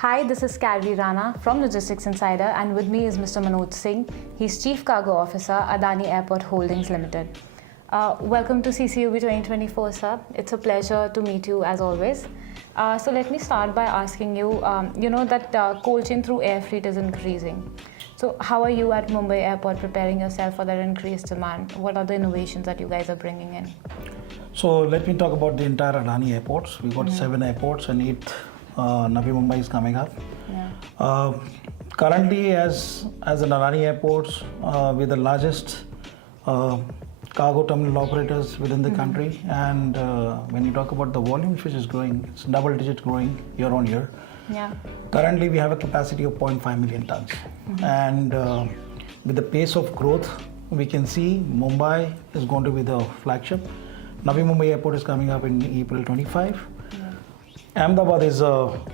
Hi, this is Carrie Rana from Logistics Insider, and with me is Mr. Manoj Singh. He's Chief Cargo Officer, Adani Airport Holdings Ltd. Welcome to CCUB 2024, sir. It's a pleasure to meet you as always. So let me start by asking you, that cold chain through air freight is increasing. So how are you at Mumbai Airport preparing yourself for that increased demand? What are the innovations that you guys are bringing in? So let me talk about the entire Adani airports. We've got 7 airports and 8 Navi Mumbai is coming up. Yeah. Currently, as an Adani airports, we're the largest cargo terminal operators within the country. And when you talk about the volumes which is growing, it's double-digit growing year on year. Yeah. Currently, we have a capacity of 0.5 million tons. And with the pace of growth, we can see Mumbai is going to be the flagship. Navi Mumbai Airport is coming up in April 25. Ahmedabad is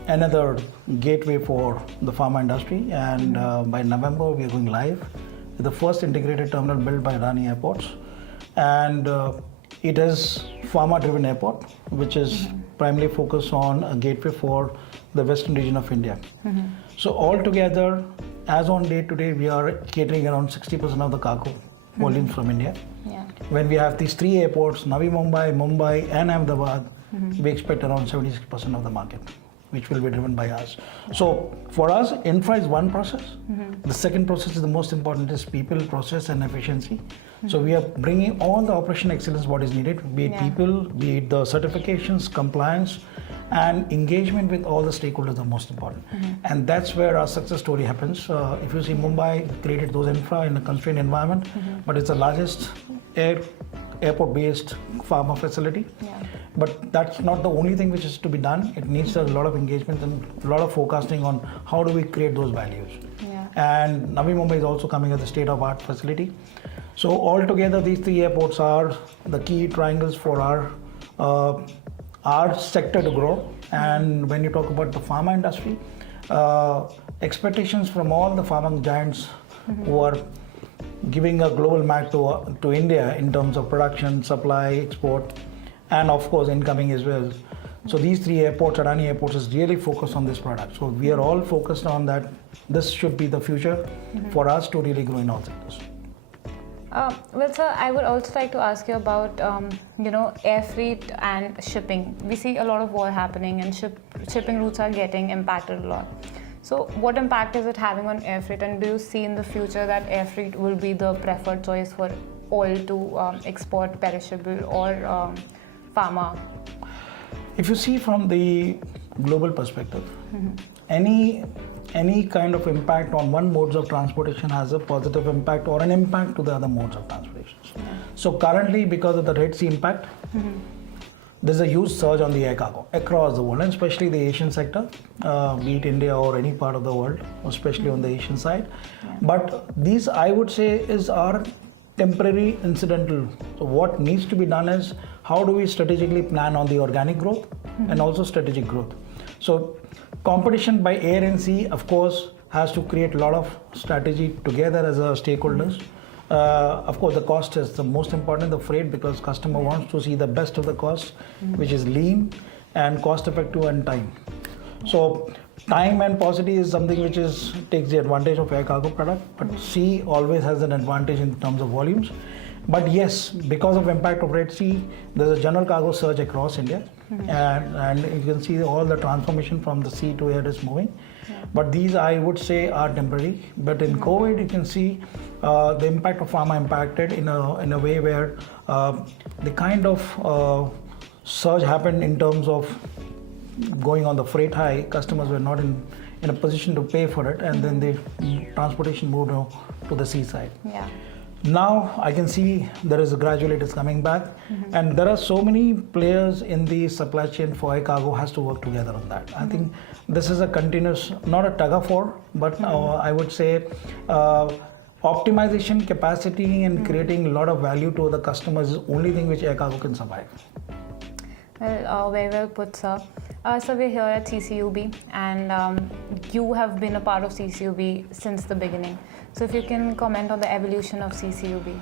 another gateway for the pharma industry, and by November we are going live with the first integrated terminal built by Adani Airports, and it is pharma-driven airport, which is primarily focused on a gateway for the western region of India. So altogether, as on day today, we are catering around 60% of the cargo volumes from India. Yeah. When we have these 3 airports, Navi Mumbai, and Ahmedabad, we expect around 76% of the market, which will be driven by us. So for us, infra is one process. The second process is the most important, is people, process, and efficiency. So we are bringing all the operation excellence what is needed, be it people, be it the certifications, compliance, and engagement with all the stakeholders are most important. And that's where our success story happens. If you see, Mumbai created those infra in a constrained environment, but it's the largest airport-based pharma facility. Yeah. But that's not the only thing which is to be done. It needs a lot of engagement and a lot of forecasting on how do we create those values. Yeah. And Navi Mumbai is also coming as a state-of-art facility. So altogether, these 3 airports are the key triangles for our sector to grow. And when you talk about the pharma industry, expectations from all the pharma giants who are giving a global map to India in terms of production, supply, export, and of course incoming as well. So these 3 airports, Adani Airports, is really focused on this product. So we are all focused on that. This should be the future for us to really grow in all sectors. Well, sir, I would also like to ask you about, air freight and shipping. We see a lot of war happening, and shipping routes are getting impacted a lot. So what impact is it having on air freight, and do you see in the future that air freight will be the preferred choice for all to export perishable or pharma? If you see from the global perspective, any kind of impact on one modes of transportation has a positive impact or an impact to the other modes of transportation. So currently, because of the Red Sea impact, there's a huge surge on the air cargo across the world, and especially the Asian sector, be it India or any part of the world, especially on the Asian side. But these, I would say, are temporary, incidental. So what needs to be done is, how do we strategically plan on the organic growth and also strategic growth? So competition by air and sea, of course, has to create a lot of strategy together as a stakeholders. Of course, the cost is the most important, the freight, because customer wants to see the best of the cost, which is lean and cost effective and time. So time and paucity is something which takes the advantage of air cargo product, but sea always has an advantage in terms of volumes. But yes, because of impact of Red Sea, there's a general cargo surge across India, and you can see all the transformation from the sea to air is moving. But these, I would say, are temporary. But in COVID, you can see the impact of pharma impacted in a way where the kind of surge happened in terms of going on the freight high. Customers were not in a position to pay for it, and then the transportation moved to the seaside. Yeah. Now I can see there is gradually it is coming back, and there are so many players in the supply chain for air cargo has to work together on that. I think this is a continuous, not a tug of war, but I would say optimization, capacity, and creating a lot of value to the customers is the only thing which air cargo can survive. Well, very well put, sir. So we're here at CCUB, and you have been a part of CCUB since the beginning. So if you can comment on the evolution of CCUB.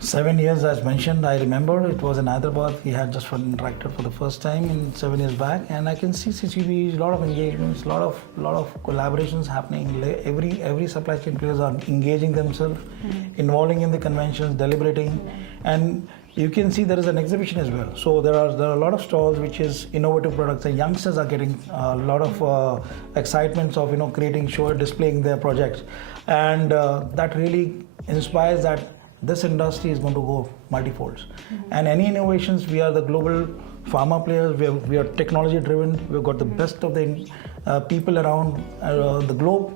7 years, as mentioned, I remember it was in Hyderabad. We had just interacted for the first time in 7 years back, and I can see CCB, a lot of engagements, lot of collaborations happening. Every supply chain players are engaging themselves, involving in the conventions, deliberating, and you can see there is an exhibition as well. So there are a lot of stalls which is innovative products, and youngsters are getting a lot of excitements of creating show, displaying their projects, and that really inspires that this industry is going to go multifolds. And any innovations, we are the global pharma players, we are technology driven, we've got the best of the people around the globe.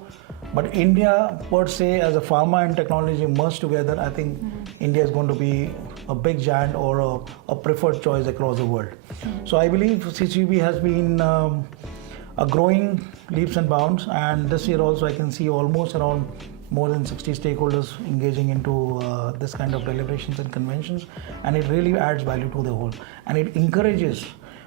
But India per se, as a pharma and technology merged together, I think India is going to be a big giant or a preferred choice across the world. So I believe CCB has been a growing leaps and bounds, and this year also I can see almost around more than 60 stakeholders engaging into this kind of deliberations and conventions, and it really adds value to the whole, and it encourages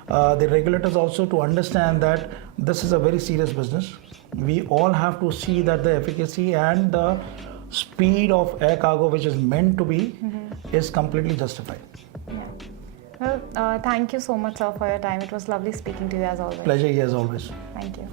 the regulators also to understand that this is a very serious business. We all have to see that the efficacy and the speed of air cargo, which is meant to be, is completely justified. Yeah. Well, thank you so much, sir, for your time. It was lovely speaking to you as always. Pleasure as always. Thank you.